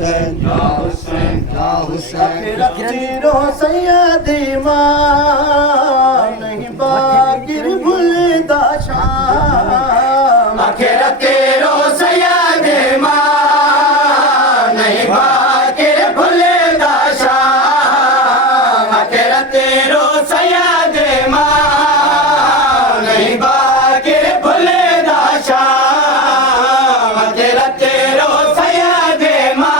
हुसैन या हुसैन या हुसैन तेरो सैयदी मां नहीं बागिर भूलदा शाम आखिर तेरो सैयदी मां नहीं बागिर भूलदा शाम आखिर तेरो सैयदी मां नहीं बागिर भूलदा शाम आखिर तेरो सैयदी मां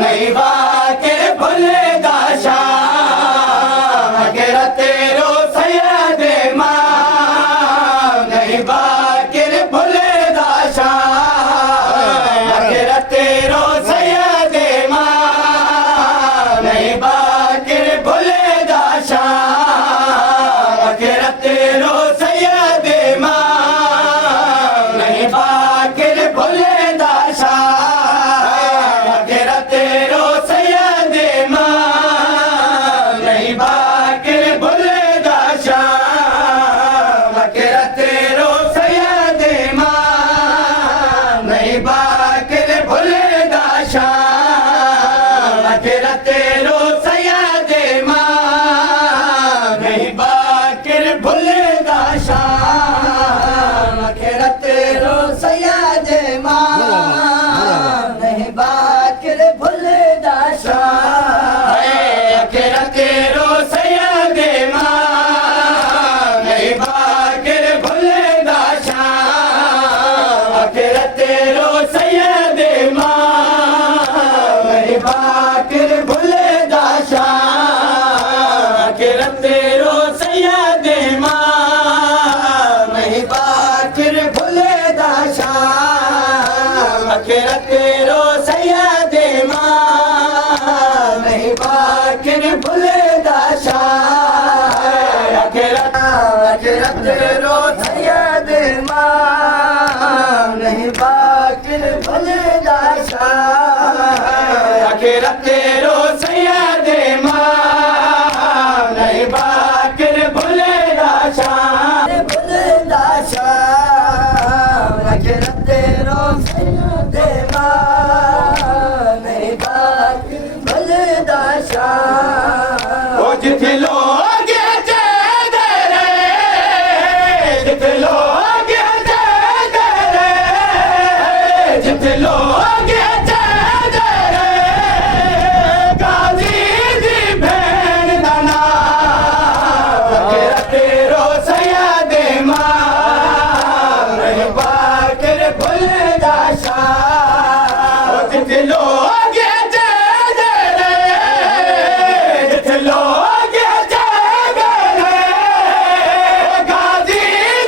नहीं बागिर भूलदा शाम आखिर तेरो सैयदी मां नहीं बागिर भूलदा शाम आखिर तेरो सैयदी मां नहीं बागिर भूलदा शाम आखिर तेरो सैयदी मां नहीं बागिर भूलदा शाम आखिर तेरो सैयदी मां नहीं बागिर भूलदा शाम आखिर तेरो सैयदी मां नहीं बागिर भूलदा शाम आखिर तेरो सैयदी मां नहीं बागिर भूलदा शाम आखिर तेरो सैयदी मां नहीं बागिर भूलदा शाम आखिर तेरो सैयदी मां नहीं बागिर भूलदा शाम आखिर तेरो सैयदी मां नहीं बागिर भूलदा शाम आखिर तेरो सैयदी मां नहीं बागिर भूलदा शाम आखिर तेरो सैयदी मां नहीं बागिर भूलदा शाम आखिर तेरो सैयदी मां नहीं बागिर भूलदा शाम आखिर तेरो सैयदी मां नहीं बागिर भूलदा शाम भूलदा शाम आखिर तेरो सैयदी मां नहीं बागिर भूलदा शाम ओ जिथे लोग जाते रे जिथे लोग जाते रे जिथे लोग जाते रे गाजी दी भेण दा नाम आखिर तेरो सैयदी मां नहीं बागिर भूलदा शाम ओ जिथे लोग जाते रे जिथे लोग जाते रे गाजी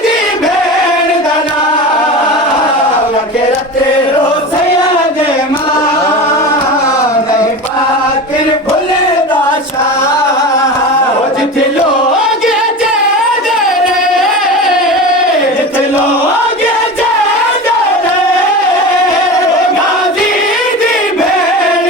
दी भेण दा नाम आखिर तेरो सैयदी मां नहीं बागिर भूलदा शाम ओ जिथे लोग जाते रे जिथे लोग जाते रे गाजी दी भेण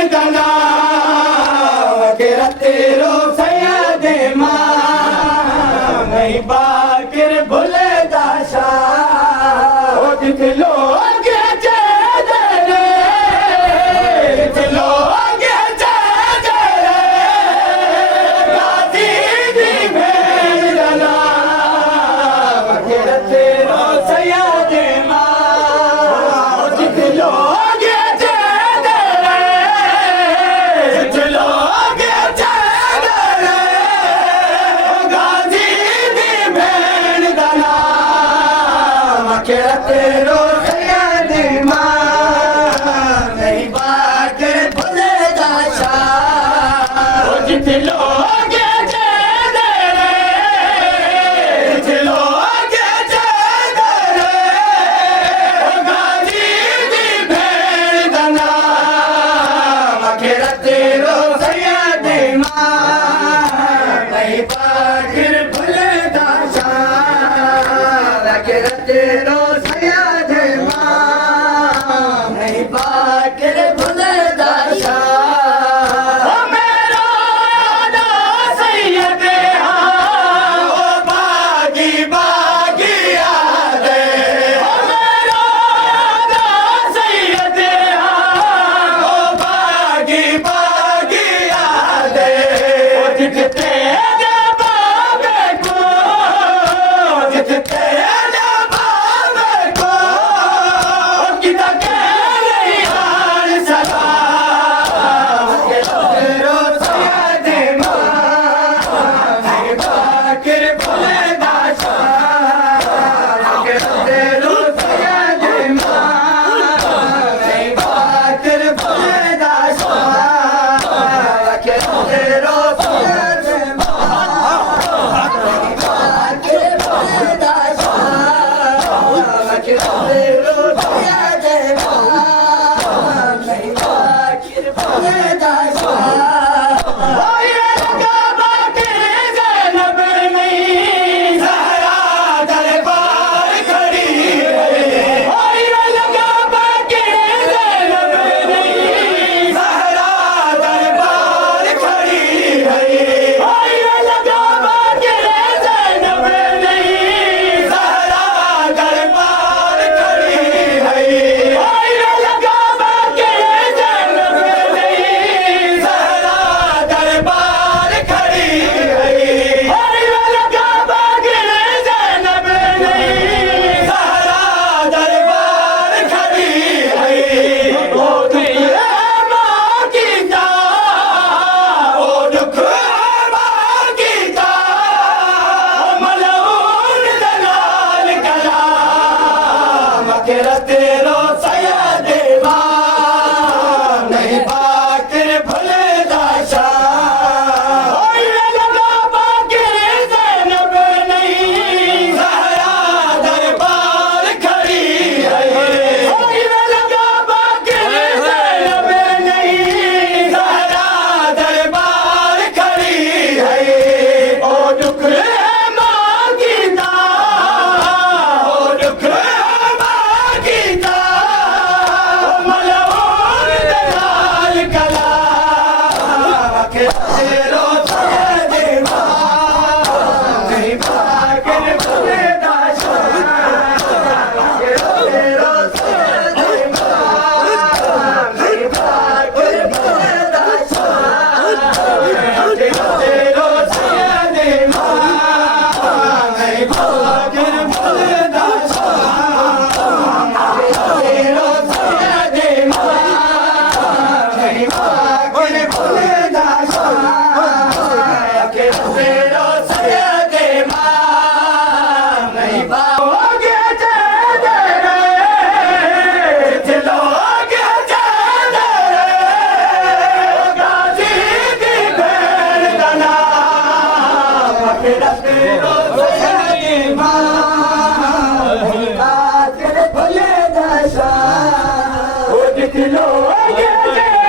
बोलो जय जय